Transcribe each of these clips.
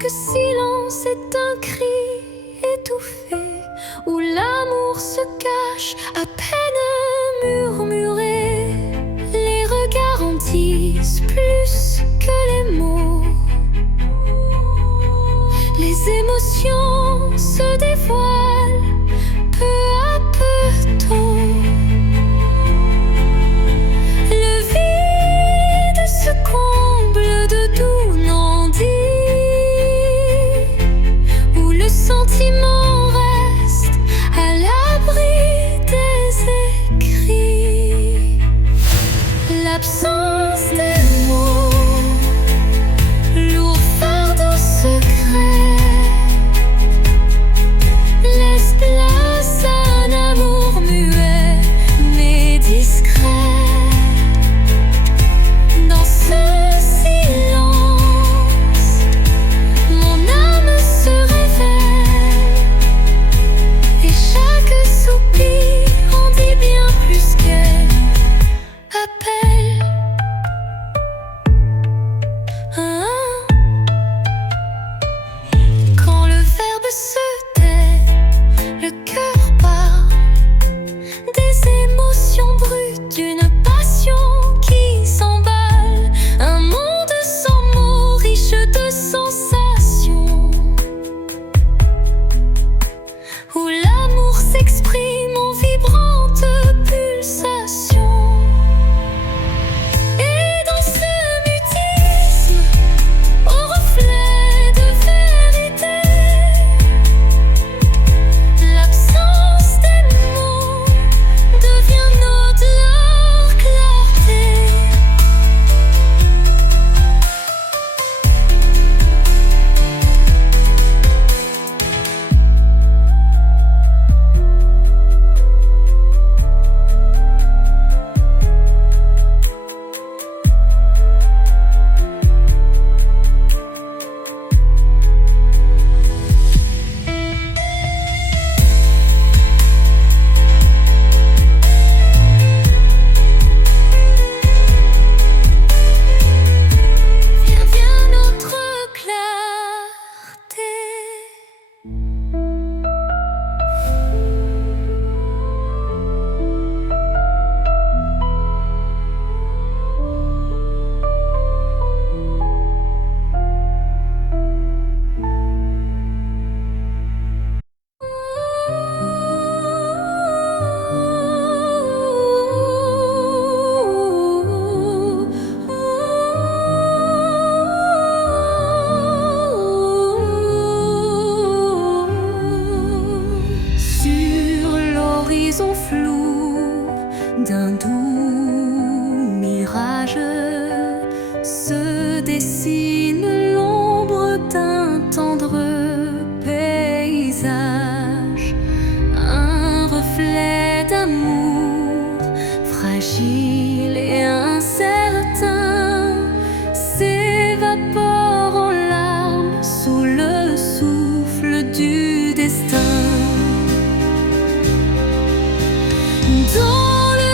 Chaque silence est un cri étouffé, où l'amour se cache à peine murmuré. Les regards en disent plus que les mots. Les émotions se dévoilent peu à peu tôt. Le vide se comble de doux non-dits, où le sentiment reste à l'abri des écrits. L'absence des mots, lourd fardeau secret, laisse place à un amour muet mais discret. Dans ce silence, mon âme se révèle, et chaque soupir en dit bien plus qu'elle appelle. Quand le verbe se tait, le cœur parle des émotions brutes, d'une passion qui s'emballe. Un monde sans mots, riche de sensations, où l'amour s'exprime en vibrantes pulsations. Et dans ce mutisme, au reflet de vérité, l'absence des mots devient notre clarté. Vient notre clarté. Sur l'horizon flou d'un doux mirage se dessine l'ombre d'un tendre paysage, un reflet d'amour fragile et incertain s'évapore en larmes sous le souffle du destin. Dans le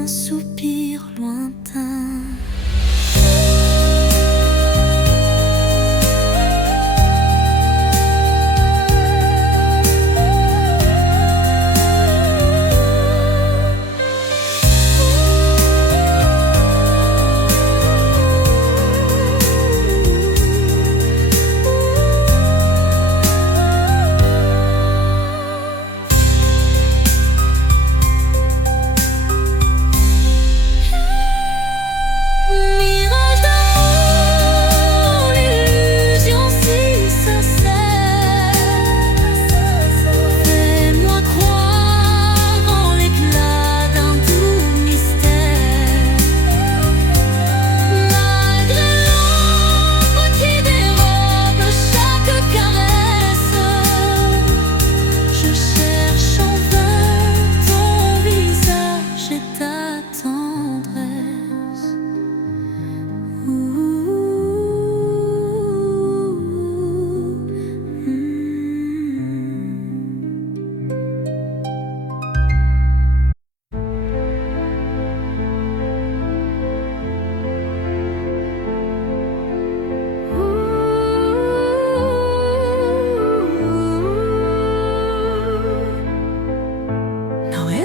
un soupir lointain.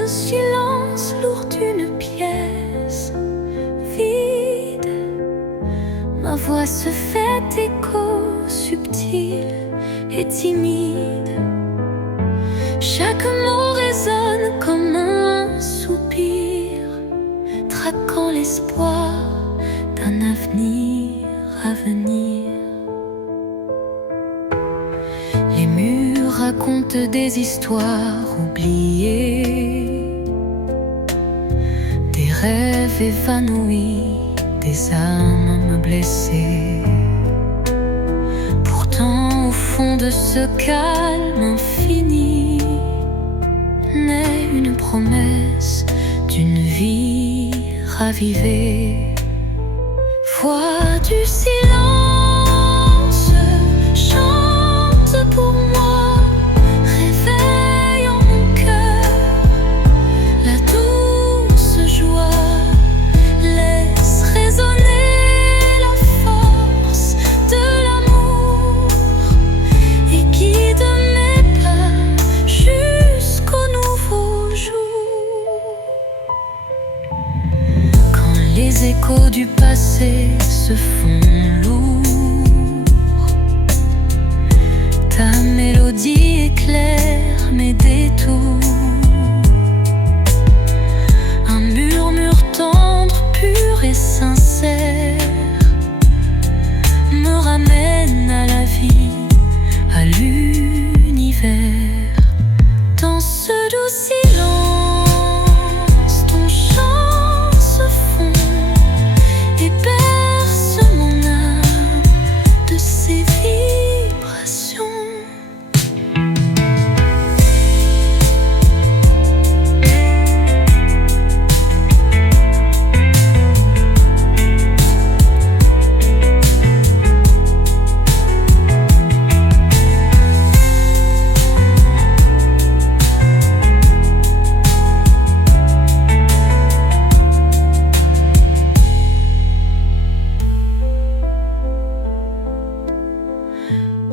Silence lourd d'une pièce vide, ma voix se fait écho subtil et timide. Chaque mot résonne comme un soupir, traquant l'espoir d'un avenir à venir. Les murs racontent des histoires oubliées, des rêves évanouis, des âmes blessées. Pourtant, au fond de ce calme infini, naît une promesse d'une vie ravivée. Voix du silence, chante pour moi, réveille en mon cœur la douce joie, laisse résonner la force de l'amour et guide mes pas jusqu'au nouveau jour. Quand les échos du passé se font lourds, ta mélodie éclaire mes détours. Un murmure tendre, pur et sincère me ramène à la vie, à l'univers. Dans ce doux silence, ton chant se fond et berce mon âme de ses vibrations.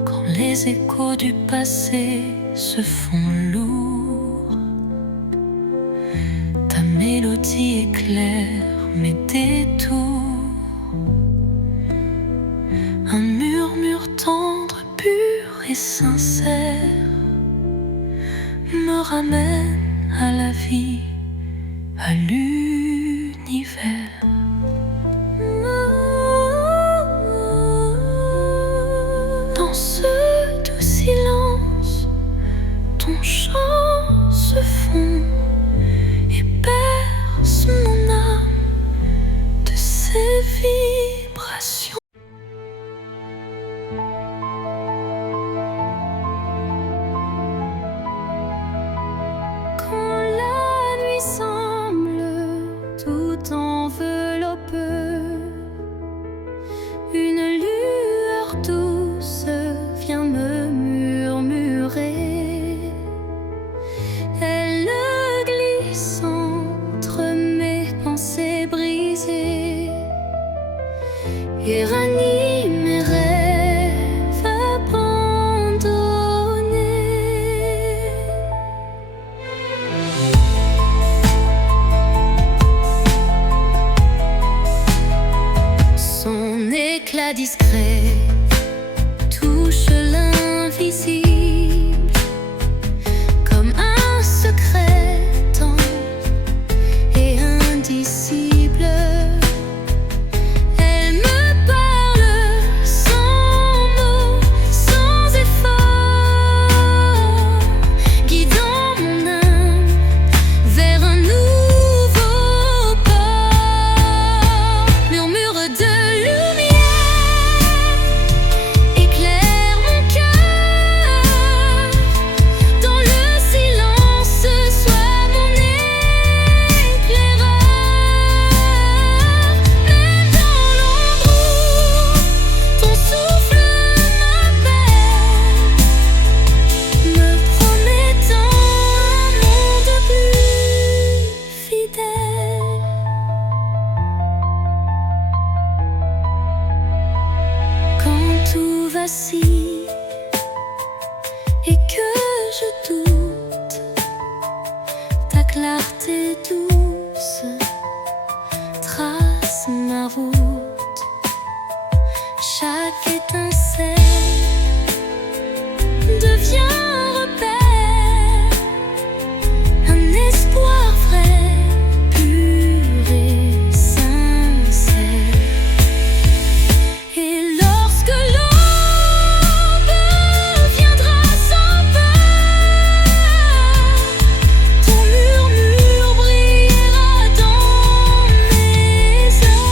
Quand les échos du passé se font lourds, ta mélodie éclaire mes détours. Un murmure tendre, pur et sincère me ramène à la vie, à l'univers. Dans ce doux silence, ton chant pas discret, touche l'invisible comme un secret tendre et indicible. Elle me parle sans mots, sans effort, guidant mon âme vers un nouveau port. Murmure de éclaire mon cœur, dans le silence sois mon éclaireur. Même dans l'ombre où ton souffle m'appelle, me promettant un monde plus fidèle. Quand tout vacille et que je doute, ta clarté douce trace ma route. Chaque étincelle devient un repère, un espoir vrai, pur et sincère. Et lorsque l'aube viendra sans peur, ton murmure brillera dans mes heures.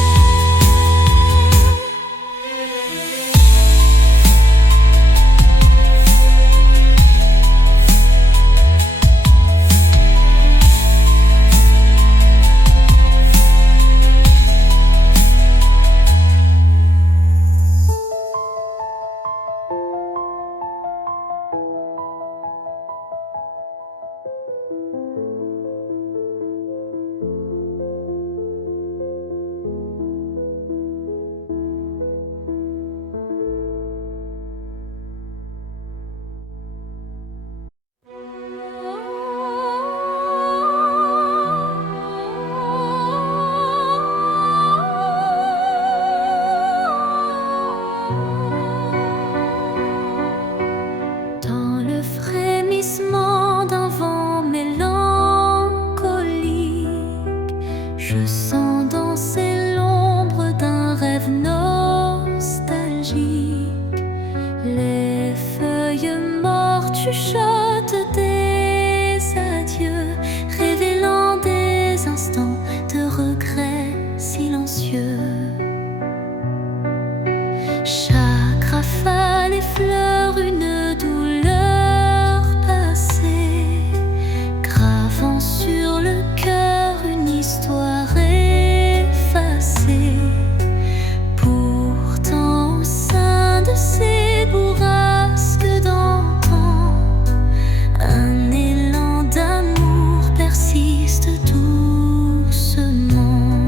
Dans le frémissement d'un vent mélancolique, je sens danser l'ombre d'un rêve nostalgique. Les feuilles mortes chuchotent des adieux, révélant des instants de regret silencieux. Chaque rafale effleure une douleur passée, gravant sur le cœur une histoire effacée. Pourtant au sein de ces bourrasques d'antan, un élan d'amour persiste doucement.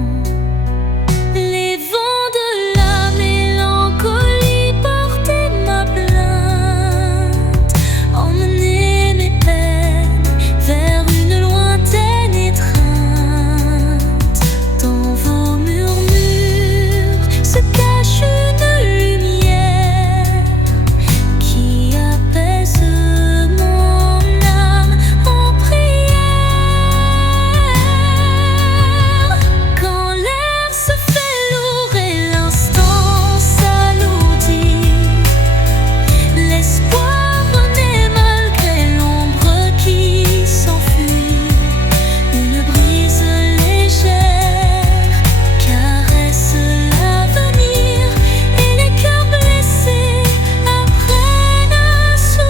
Les vents de la mélancolie portaient ma plainte, emmenaient mes peines vers une lointaine étreinte. Dans vos murmures se cache une lumière qui apaise mon âme en prière. Quand l'air se fait lourd et l'instant s'alourdit, l'espoir renaît malgré l'ombre qui s'enfuit. Une brise légère caresse l'avenir et les cœurs blessés apprennent à sourire.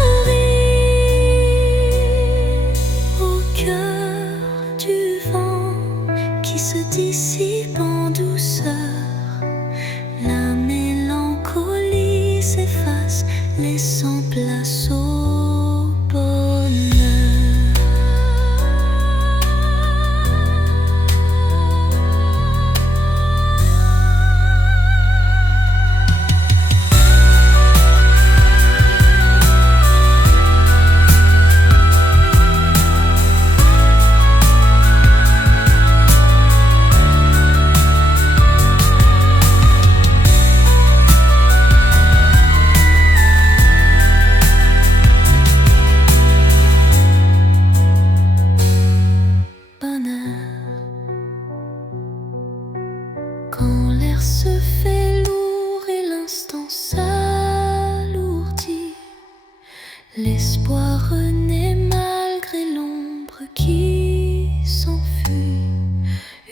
Au cœur du vent qui se dissipe en douceur, la mélancolie s'efface, laissant place au bonheur. Quand l'air se fait lourd et l'instant s'alourdit, l'espoir renaît malgré l'ombre qui s'enfuit.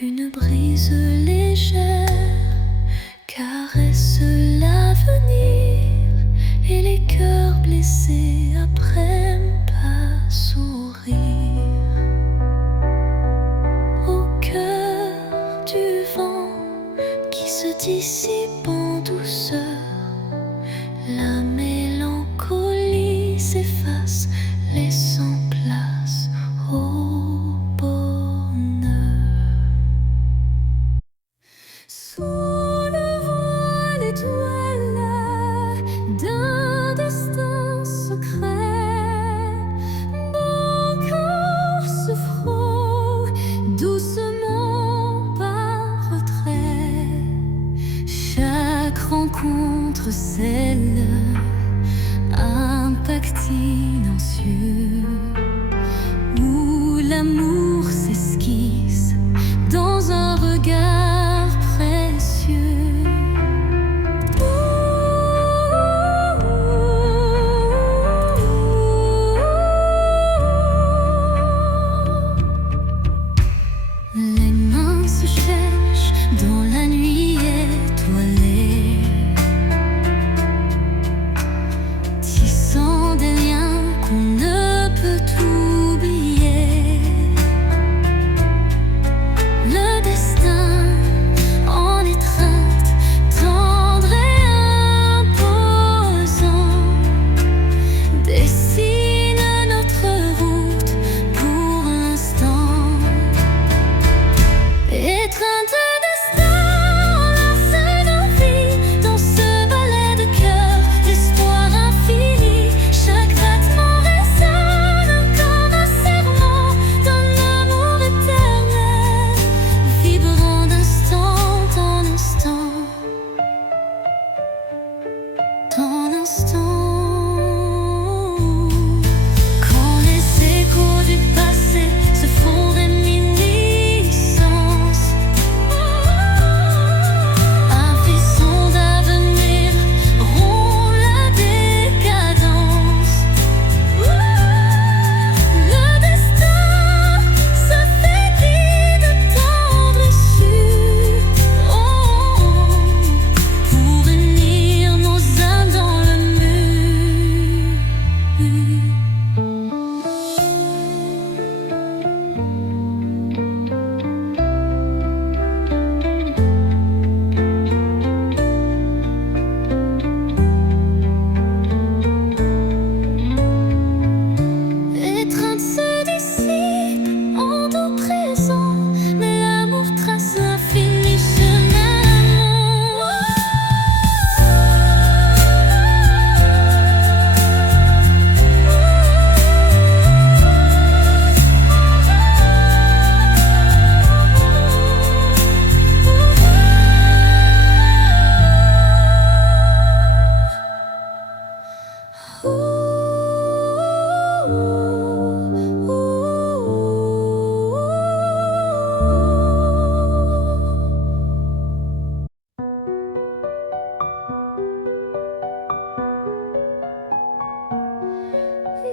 Une brise légère caresse l'avenir et les cœurs blessés apprennent à sourire. Au cœur du vent qui se dissipe en douceur, la mélancolie s'efface, laissant place au bonheur. Sous le voile étoilé d'un destin secret, mon corps se frôle doucement par retrait. Chaque rencontre scelle un pacte silencieux où l'amour s'esquisse dans un regard précieux. Les mains se cherchent dans la nuit étoilée, tissant des liens qu'on ne peut oublier. Le destin en étreinte, tendre et imposant, dessine notre route pour l'instant. Étreinte de destin, enlace nos vies dans ce ballet de cœur, l'espoir infini. Chaque battement résonne comme un serment d'un amour éternel, vibrant d'instant en instant, en instant. Quand les échos du passé se font réminiscence, un frisson d'avenir rompt la décadence. Le destin se fait guide tendre et sûr, pour unir nos âmes dans le mur. Étreinte se dissipe en doux présent, mais l'amour trace l'infini chemin.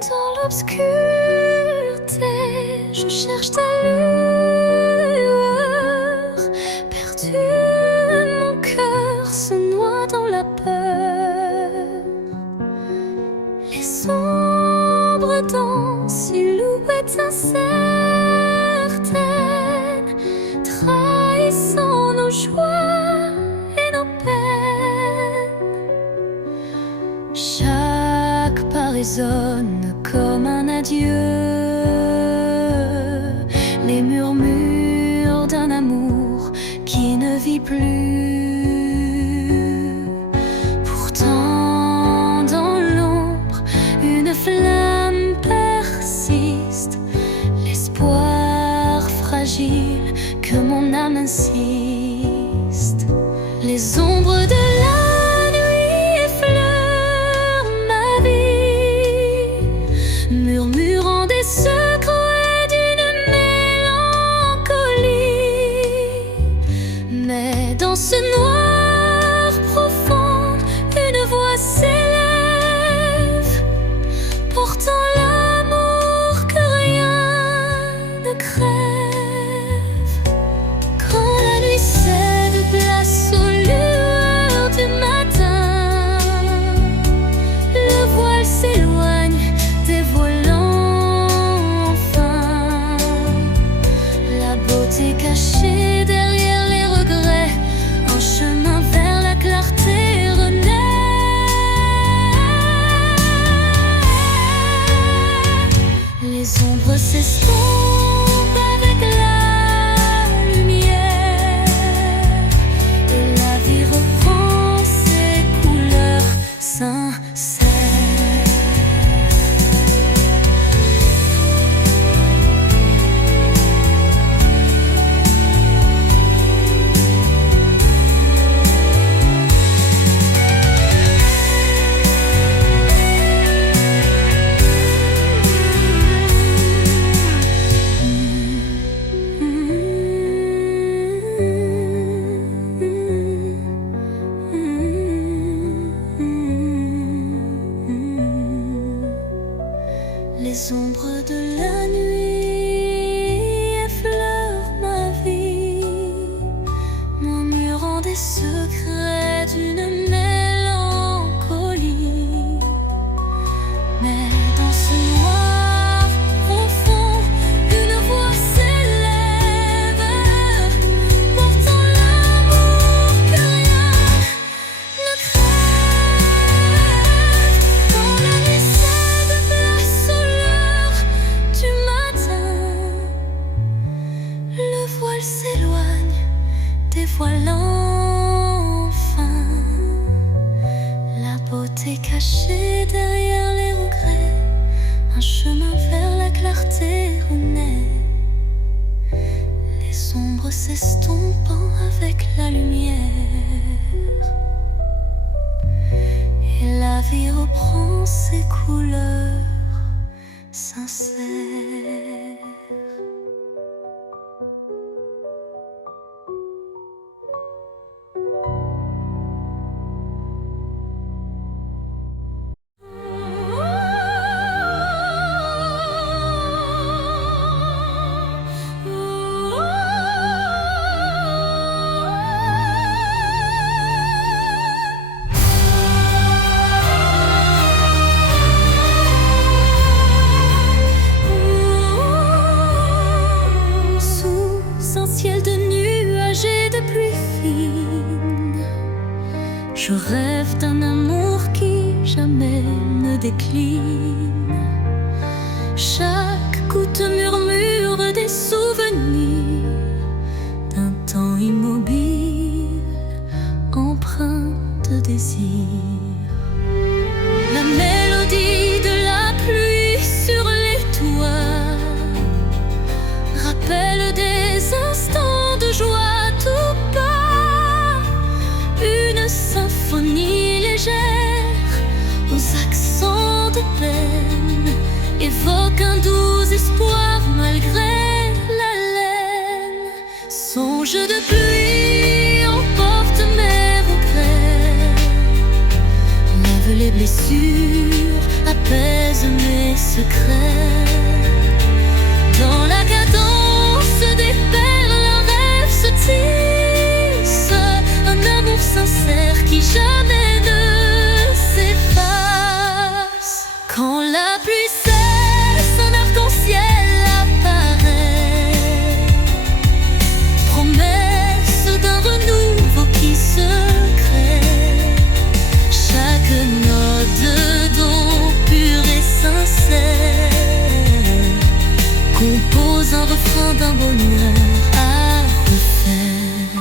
Dans l'obscurité, je cherche ta lueur. Perdu, mon cœur se noie dans la peur. Les ombres dansent, silhouettes incertaines, trahissant nos joies et nos peines. Chaque pas résonne comme un adieu, les murmures d'un amour qui ne vit plus. Pourtant dans l'ombre, une flamme persiste, l'espoir fragile que mon âme insiste. Les ombres de la nuit effleurent ma vie, murmurant des secrets d'une mélancolie. Mais dans ce des secrets d'une mélancolie. Mais dans ce noir profond, une voix s'élève, portant l'amour que rien ne crève. Quand la nuit cède place aux lueurs du matin, le voile s'éloigne, dévoilant enfin la beauté cachée derrière les regrets. Un chemin vers la clarté renaît, les ombres s'estompant avec la lumière, et la vie reprend ses couleurs sincères. Ciel de nuages et de pluie fine, je rêve d'un amour qui jamais ne décline. Chaque goutte murmure des souvenirs d'un temps immobile, empreint de désir. La mélodie de la pluie sur les toits rappelle des instants de joie tout bas, une symphonie légère aux accents de peine évoque un doux espoir malgré la laine. Songe de pluie emporte mes regrets, lave les blessures, apaise mes secrets. Dans la cadence des perles, un rêve se tisse, un amour sincère qui jamais ne s'efface. Quand la pluie cesse, un arc-en-ciel apparaît, promesse d'un renouveau qui se crée. Chaque note de don pur et sincère compose un refrain d'un bonheur à refaire.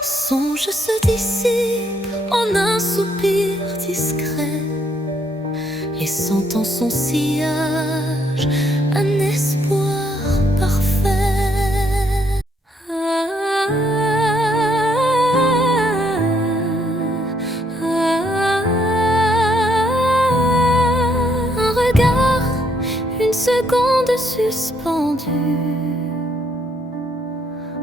Songe se dissipe en un soupir discret, laissant en son sillage un espoir parfait. Un regard, une seconde suspendue,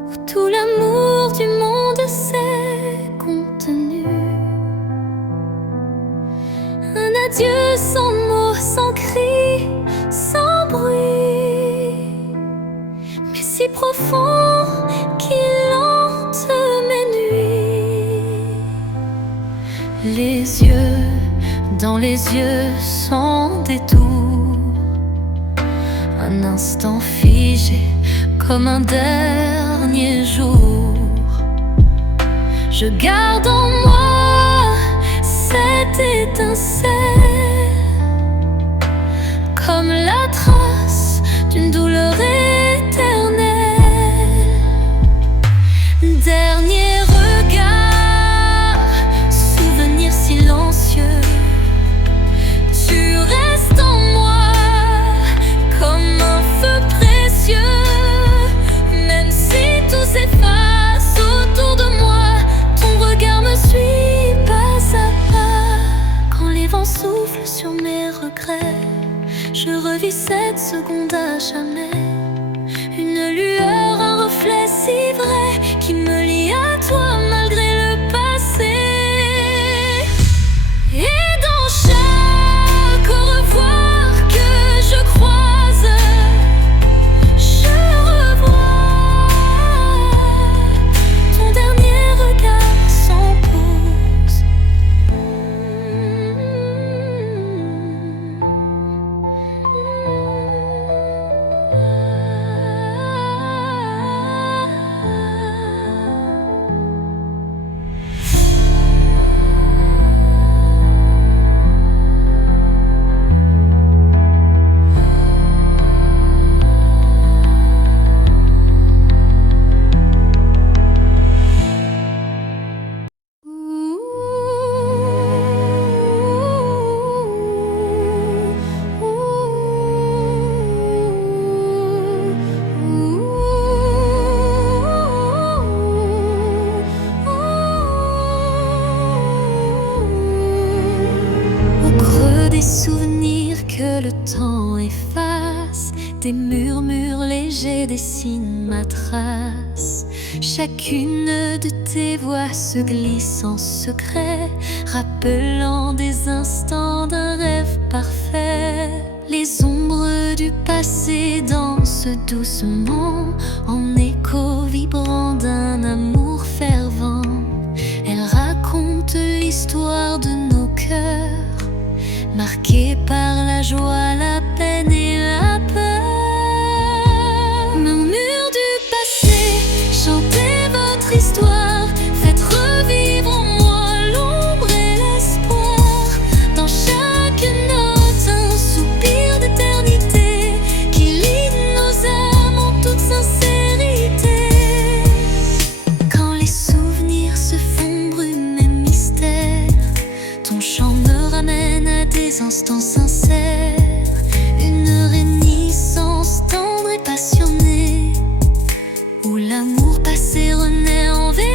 où tout l'amour du monde s'est contenu. Un adieu sans mots, sans cri, sans bruit, mais si profond qu'il hante mes nuits. Les yeux dans les yeux sans détour, un instant figé comme un dernier jour. Je garde en moi cette étincelle, comme la trace d'une douleur éternelle. Dernier regard, souvenir silencieux, tu restes en moi comme un feu précieux. Même si tout s'efface autour de moi, ton regard me suit pas à pas. Quand les vents soufflent sur mes regrets, je revis cette seconde à jamais. Une lueur, un reflet si vrai qui me lie à toi malgré le passé. Et des souvenirs que le temps efface, des murmures légers dessinent ma trace. Chacune de tes voix se glisse en secret, rappelant des instants d'un rêve parfait. Les ombres du passé dansent doucement, en écho vibrant d'un amour fervent. Elles racontent l'histoire de nos cœurs, marqués par la joie, la peine et la peur. Murmures du passé, chantez votre histoire, faites revivre en moi l'ombre et l'espoir. Dans chaque note, un soupir d'éternité qui lie nos âmes en toute sincérité. Quand les souvenirs se font brume et mystère, ton chant me ramène à des instants sincères, une réminiscence tendre et passionnée, où l'amour passé renaît en vérité.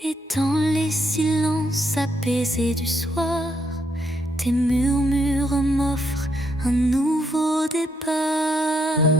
Et dans les silences apaisés du soir, tes murmures m'offrent un nouveau départ.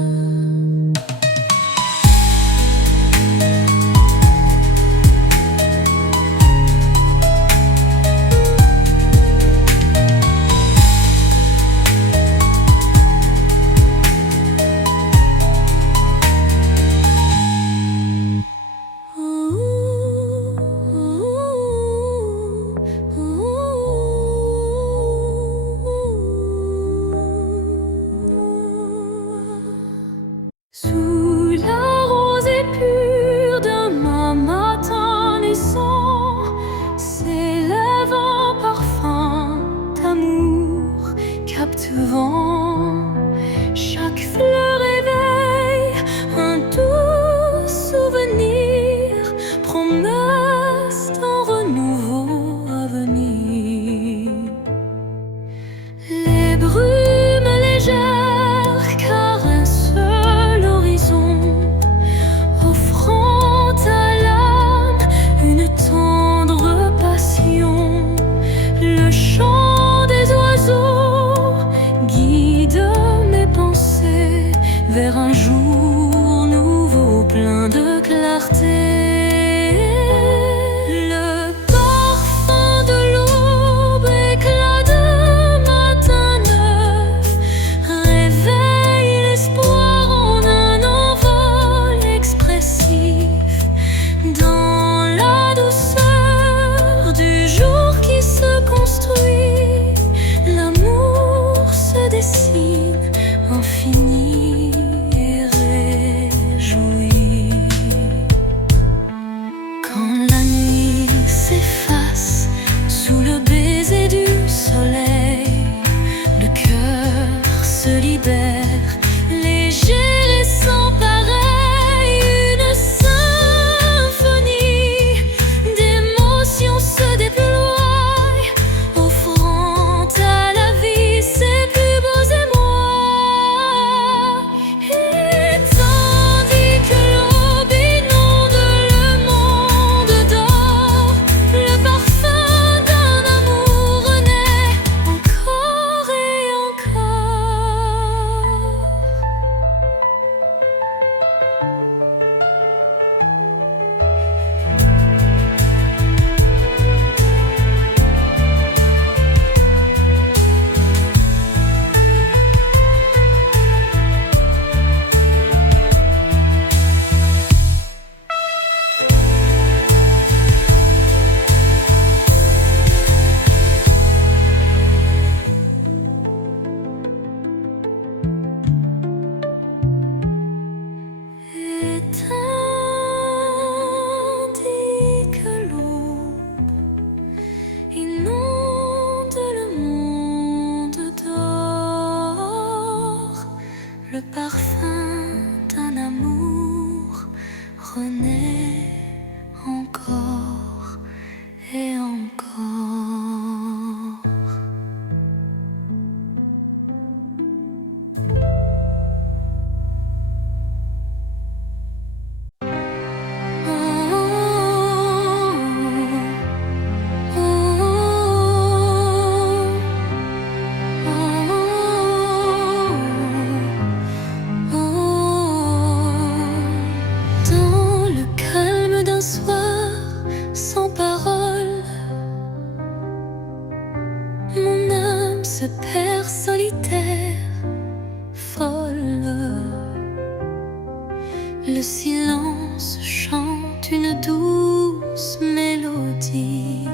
Le silence chante une douce mélodie,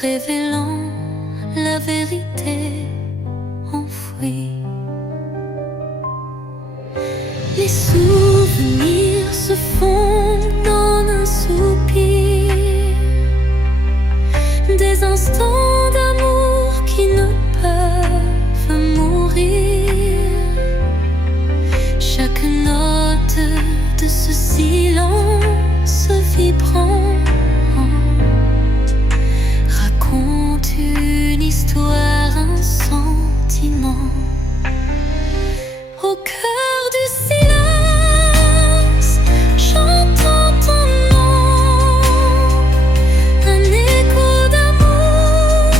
révélant la vérité enfouie. Les souvenirs se fondent en un soupir, des instants d'amour qui ne peuvent mourir. Chaque note de ce silence vibrant raconte une histoire, un sentiment. Au cœur du silence, j'entends ton nom, un écho d'amour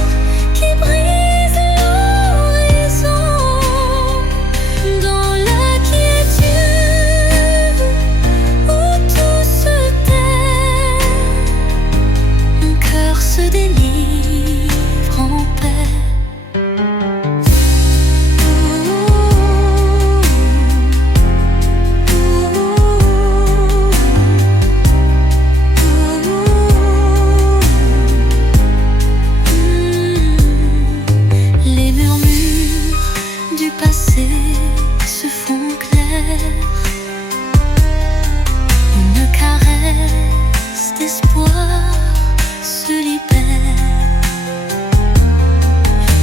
qui brise l'horizon. Dans la quiétude où tout se tait, mon cœur se délivre en paix. Les murmures du passé se font clairs, une caresse d'espoir se libère.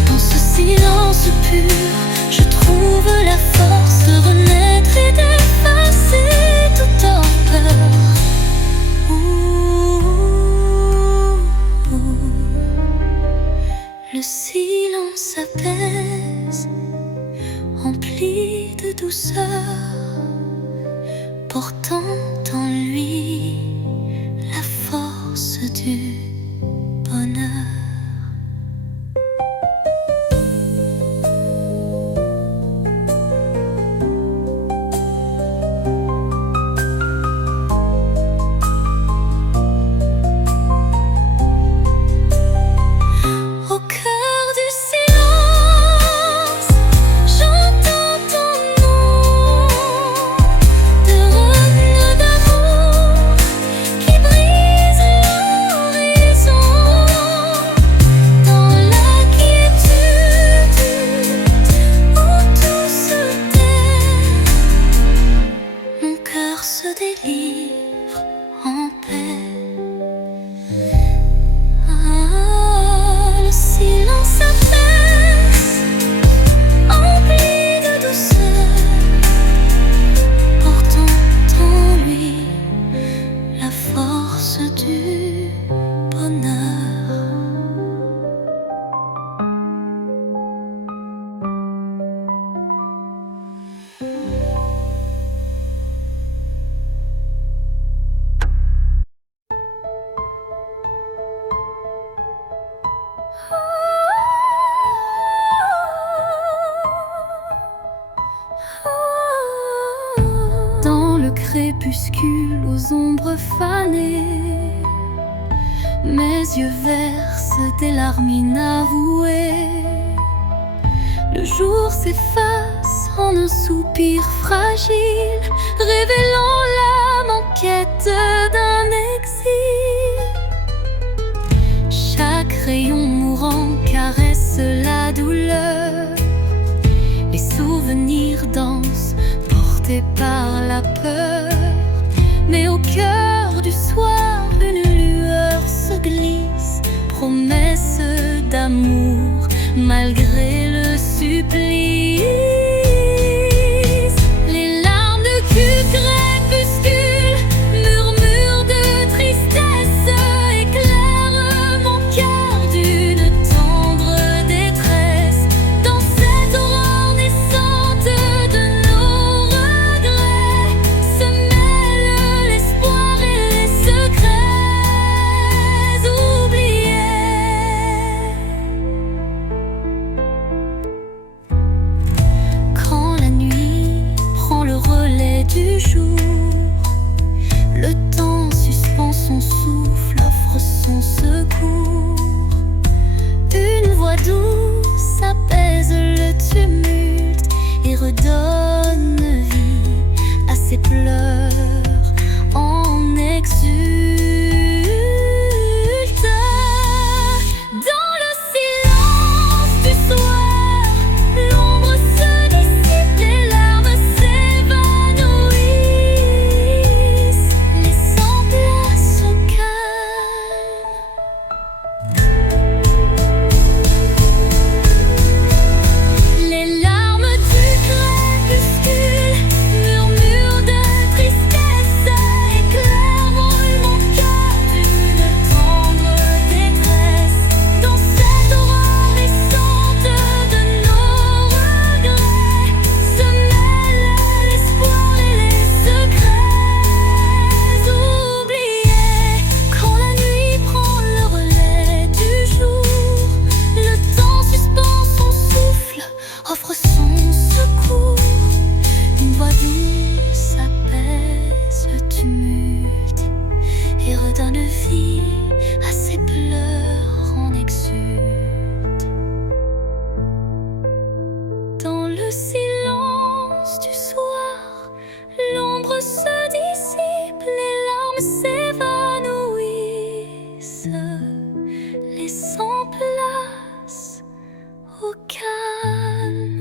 Dans ce silence pur, je trouve la force de renaître et d'effacer toute torpeur. Le silence apaise, rempli de douceur, portant en lui la force du bonheur. Au cœur du silence, j'entends ton nom, de rênes d'amour qui brise l'horizon. Dans la quiétude où tout se tait, mon cœur se délivre en paix. Le silence apaise, empli de douceur, portant en lui la force du bonheur. Dans le crépuscule aux ombres fanées, mes yeux versent des larmes inavouées. Le jour s'efface en un soupir fragile, révélant l'âme en quête d'un exil. Chaque rayon mourant caresse la douleur, les souvenirs dansent portés par la peur. Mais au cœur du soir, une lueur se glisse, promesse d'amour malgré le supplice. Les larmes de crépuscule, murmures de tristesse, éclairent mon cœur d'une tendre détresse. Dans cette aurore naissante de nos regrets se mêlent l'espoir et les secrets oubliés. Quand la nuit prend le relais du jour, le temps suspend son souffle, offre son secours. Une voix douce apaise le tumulte et redonne vie ses pleurs en exulte. Dans le silence du soir, l'ombre se dissipe, les larmes s'évanouissent, laissant place au calme. Les larmes du crépuscule, murmures de tristesse, éclairent mon cœur d'une tendre détresse. Dans cette aurore naissante de nos regrets se mêlent l'espoir et les secrets oubliés. Quand la nuit prend le relais du jour, le temps suspend son souffle, offre son secours. Une voix douce apaise le tumulte et redonne vie à ses pleurs en exulte. Dans le silence du soir, l'ombre se dissipe, les larmes s'évanouissent, laissant place au calme.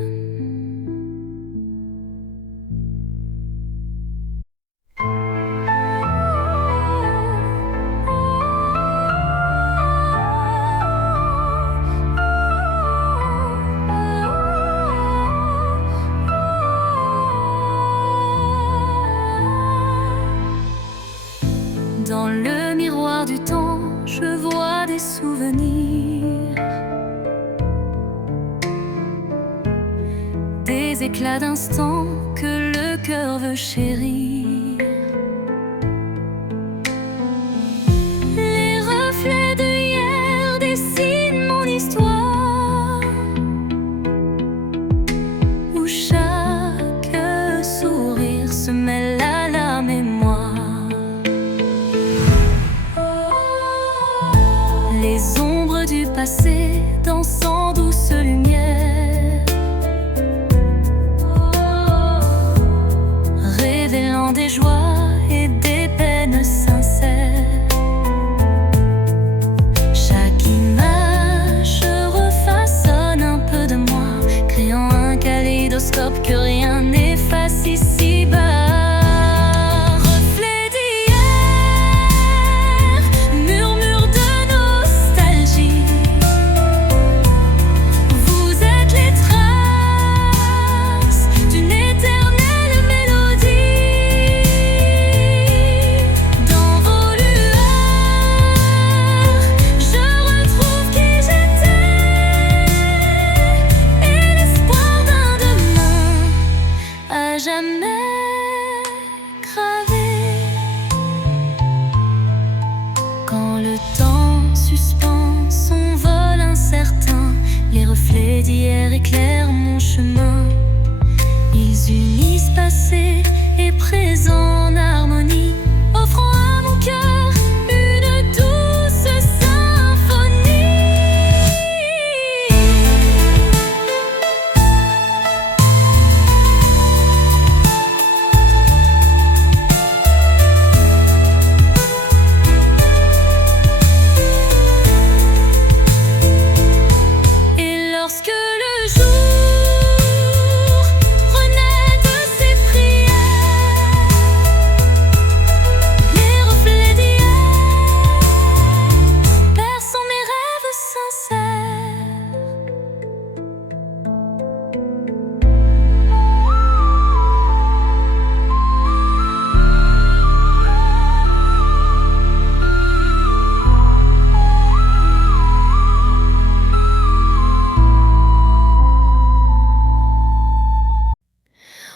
Dans le miroir du temps, je vois des souvenirs, des éclats d'instants que le cœur veut chérir. Les reflets de hier dessinent mon histoire, où chaque sourire se mêle à la mémoire. Les ombres du passé dansant douce lumière, révélant des joies et des peines sincères. Chaque image refaçonne un peu de moi, créant un kaléidoscope que rien n'efface ici-bas. Reflet d'hier, murmure de nostalgie, vous êtes les traces d'une éternelle mélodie. Dans vos lueurs, je retrouve qui j'étais et l'espoir d'un demain à jamais gravé. Quand le temps suspend son vol incertain, les reflets d'hier éclairent mon chemin. Ils unissent passé et présent en harmonie, offrant à mon cœur une douce symphonie. Et lorsque le jour renaît de ses prières, les reflets d'hier bercent mes rêves sincères.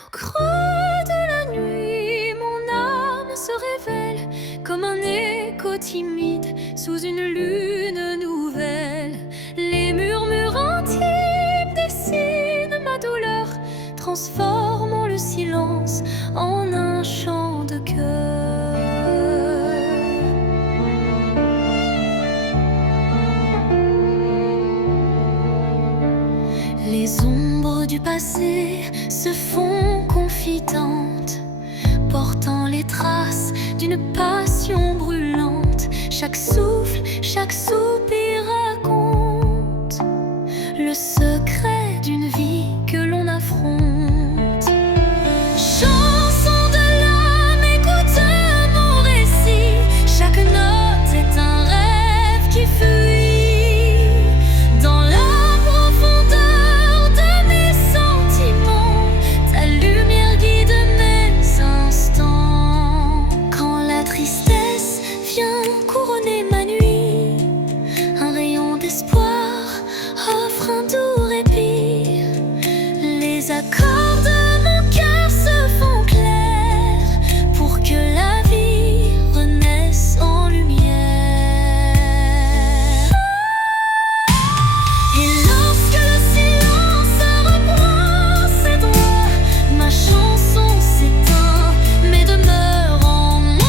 Au creux de la nuit, mon âme se révèle comme un écho timide sous une lune nouvelle. Les murmures intimes dessinent ma douleur, transformant le silence en un chant de cœur. Les ombres du passé se font confidantes, d'une passion brûlante. Chaque souffle, chaque soupir raconte le secret d'une vie que l'on affronte. Chanson de l'âme, écoute mon récit. Chaque note est un rêve qui fuit dans la profondeur de mes sentiments. Ta lumière guide mes instants. Quand la tristesse vient couronner ma nuit, un rayon d'espoir offre un doux répit. Les accords de mon cœur se font clairs pour que la vie renaisse en lumière. Et lorsque le silence reprend ses droits, ma chanson s'éteint mais demeure en moi.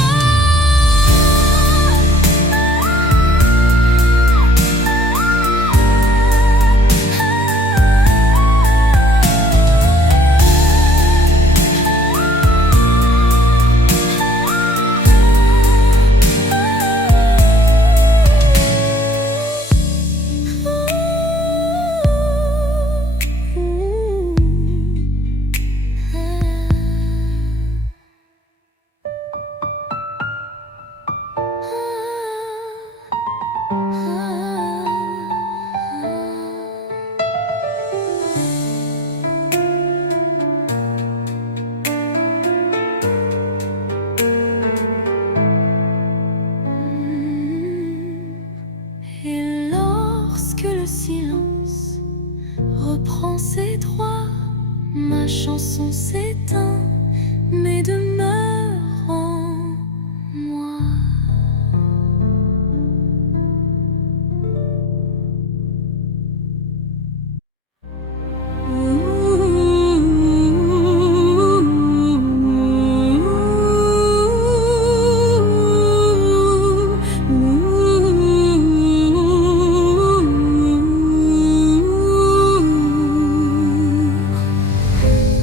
Et lorsque le silence reprend ses droits, ma chanson s'éteint mais demeure en moi.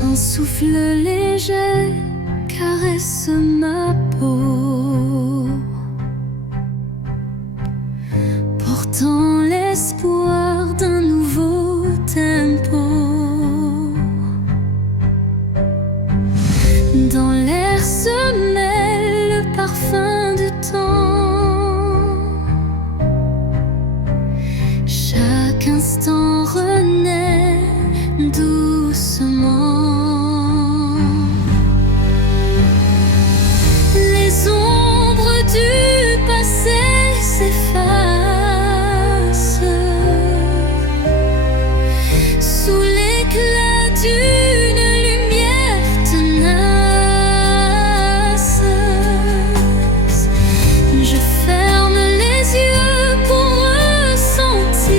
Un souffle léger caresse ma peau, portant l'espoir d'un nouveau tempo. Dans l'air se mêle le parfum du temps. Chaque instant renaît doucement. Les ombres du passé s'effacent sous l'éclat d'une lumière tenace. Je ferme les yeux pour ressentir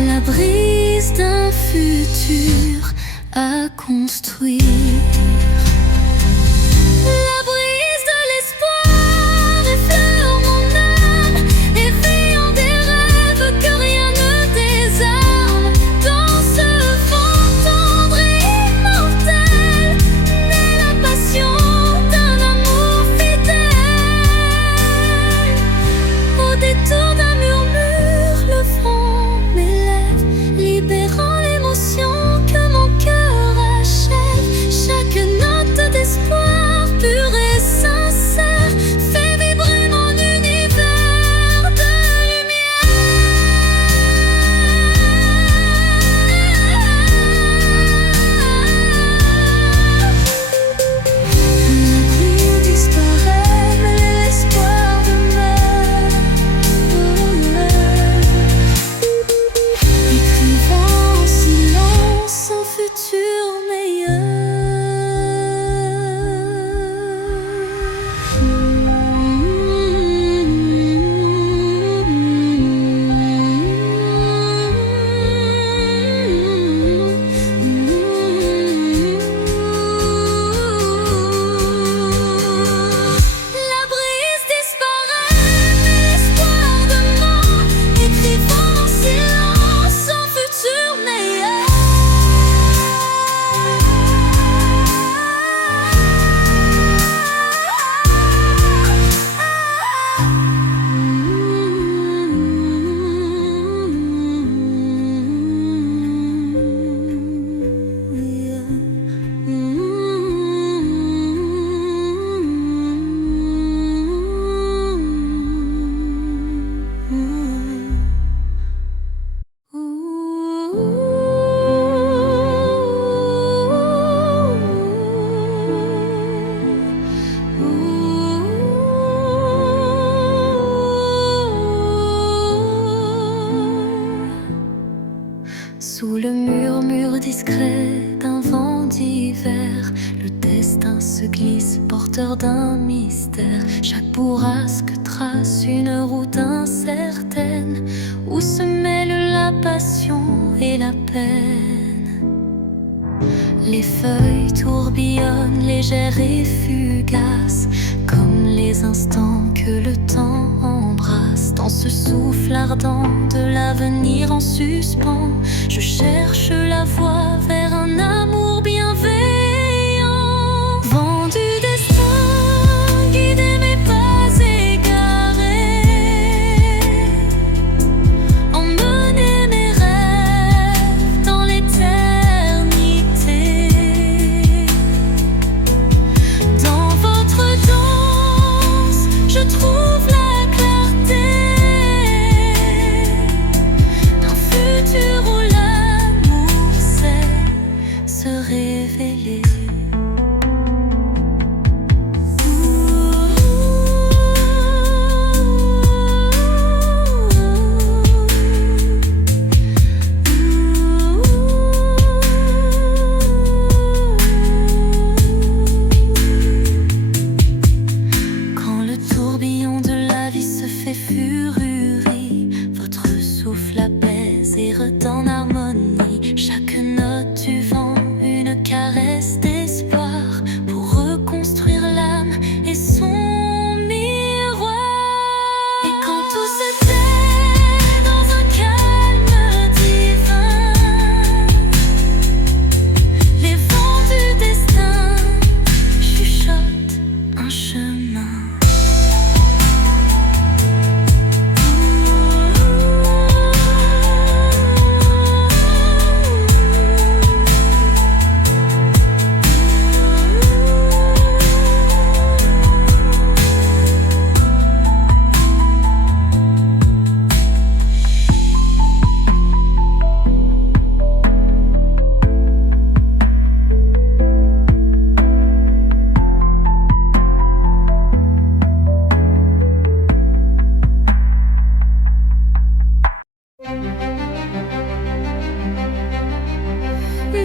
la brise d'un futur à construire. La brise de l'espoir effleure mon âme, éveillant des rêves que rien ne désarme. Dans ce vent tendre et immortel naît la passion d'un amour fidèle. Au détour d'un murmure, le front m'élève, libérant l'émotion que mon cœur achève. Chaque note d'espoir pur et sincère fait vibrer mon univers de lumière. La pluie disparaît, mais l'espoir demeure. Écrivant en silence un futur meilleur. La brise disparaît, mais l'espoir demeure. Écrivant en silence un futur meilleur. destin se glisse, porteur d'un mystère. Chaque bourrasque trace une route incertaine, où se mêlent la passion et la peine. Les feuilles tourbillonnent, légères et fugaces, comme les instants que le temps embrasse. Dans ce souffle ardent de l'avenir en suspens, je cherche la voie vers un amour bienveillant. Vent du destin, guidez mes pas égarés, emmenez mes rêves dans l'éternité. Dans votre danse, je trouve la clarté d'un futur où l'amour sait se révéler. Quand le tourbillon de la vie se fait fururie, votre souffle apaise et redonne harmonie. Chaque note du vent, une caresse d'espoir, pour reconstruire l'âme et son miroir. Et quand tout se tait dans un calme divin, les vents du destin chuchotent un chemin.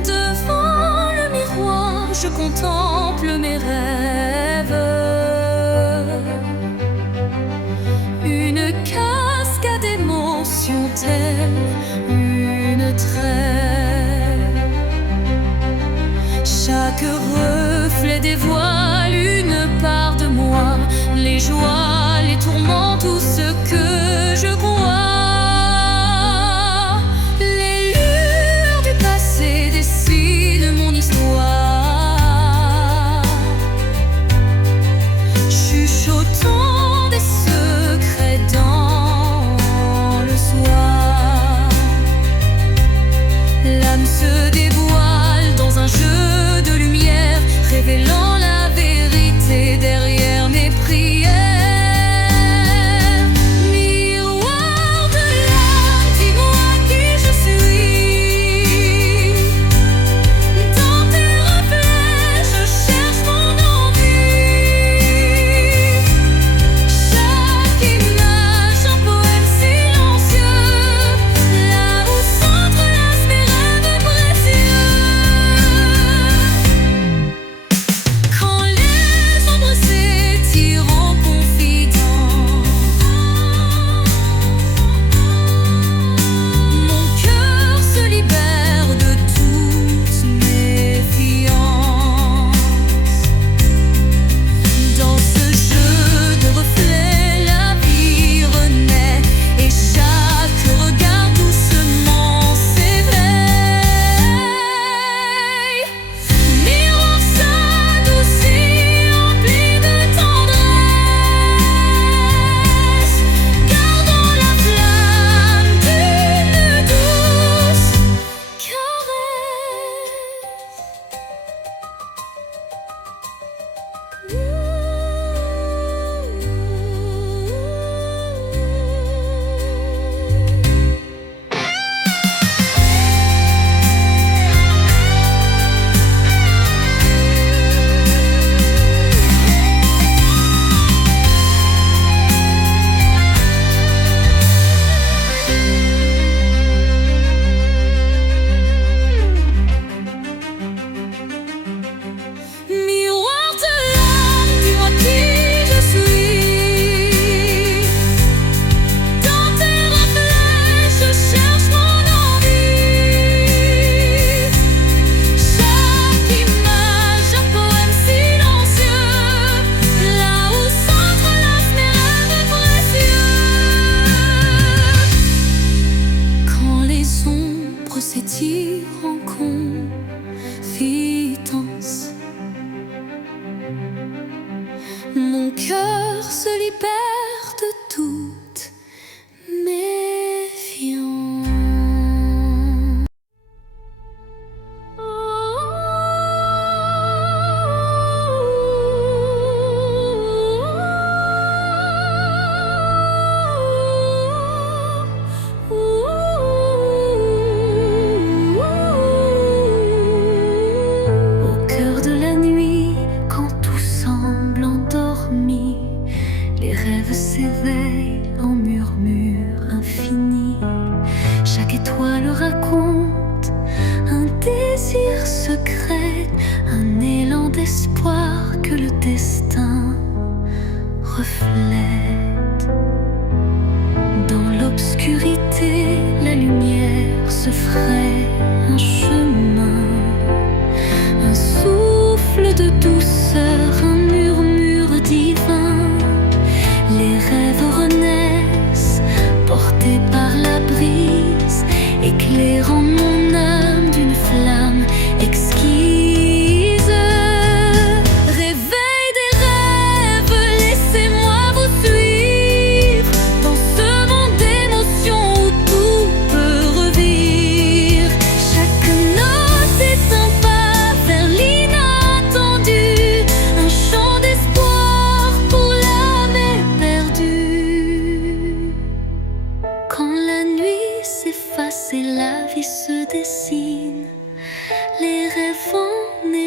Devant le miroir, je contemple mes rêves. Une cascade d'émotions telle une trêve. Chaque reflet dévoile une part de moi, les joies, les tourments, tout ce que je crois. Les lueurs du passé dessinent mon histoire, chuchotant des secrets dans le soir. L'âme se dévoile dans un jeu de lumière, révélant la vérité derrière mes prières. Miroir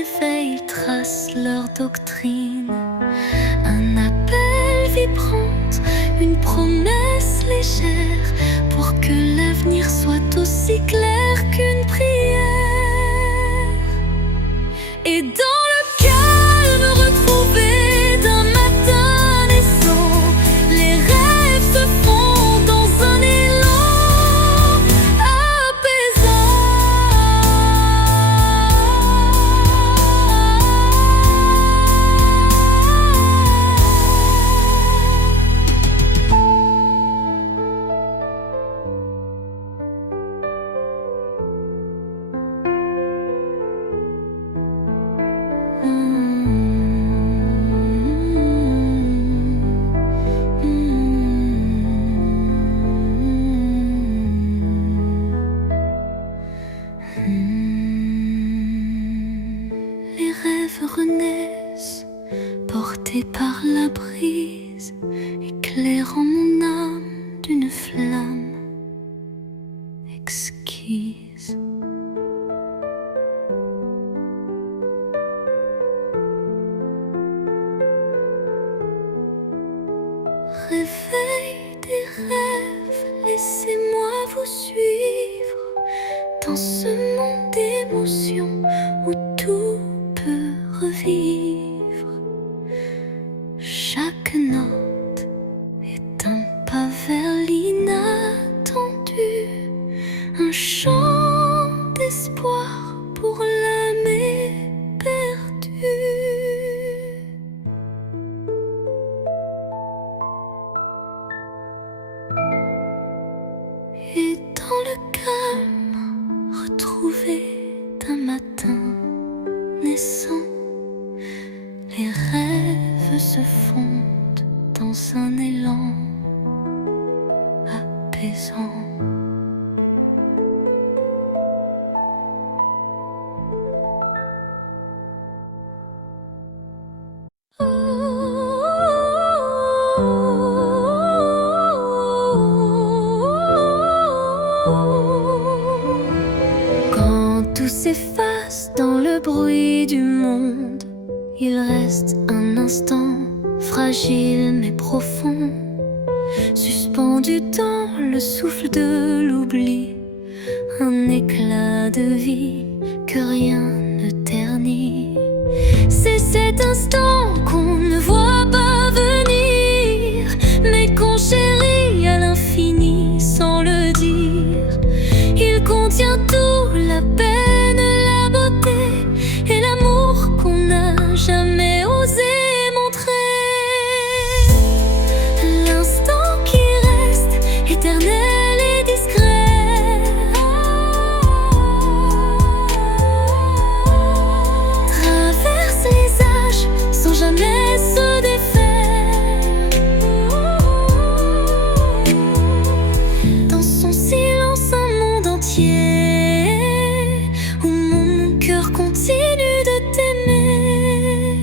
réveil trace leur doctrine. Un appel vibrante, une promesse légère, pour que l'avenir soit aussi clair qu'une prière. Et dans le calme retrouvé d'un matin naissant, les rêves se font dans un élan apaisant. Les rêves renaissent, portés par la brise, éclairant mon âme d'une flamme exquise. Réveil des rêves, laissez-moi vous suivre dans ce monde d'émotions où tout peut revivre. Chaque note est un pas vers l'inattendu, un chant d'espoir pour l'âme éperdue. Et dans le calme retrouvé d'un matin naissant, les rêves se fondent dans un élan apaisant. Quand tout s'efface dans le bruit du monde, il reste un instant fragile mais profond, suspendu dans le souffle de l'oubli, un éclat de vie que rien ne ternit. C'est cet instant qu'on ne voit pas venir, mais qu'on chérit à l'infini sans le dire. Il contient tout, la peine, la beauté et l'amour qu'on n'a jamais osé montrer. L'instant qui reste éternel et discret, traverse les âges sans jamais se défaire. Dans son silence un monde entier, où mon cœur continue de t'aimer.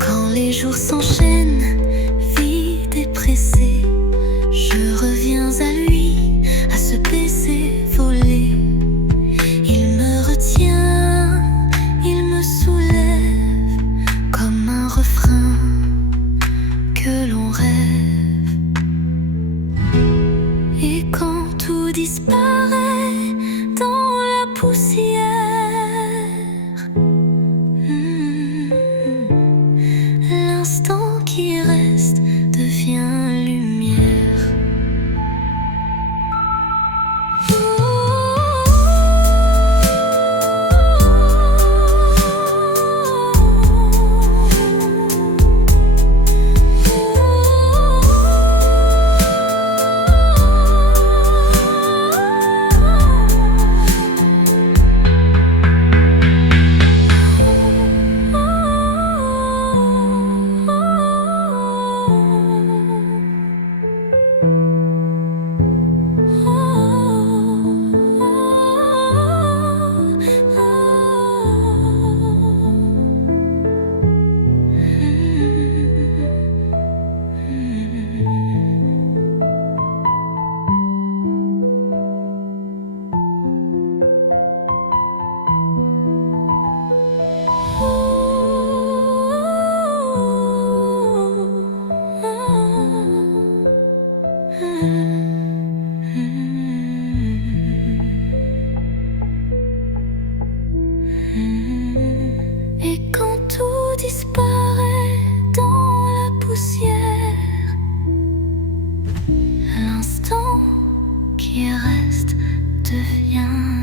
Quand les jours s'enchaînent, vides et pressés, je reviens à lui, à ce baiser volé. Il me retient, il me soulève, comme un refrain que l'on rêve. Et quand tout disparaît dans la poussière, l'instant qui reste devient lumière. Et quand tout disparaît dans la poussière, l'instant qui reste devient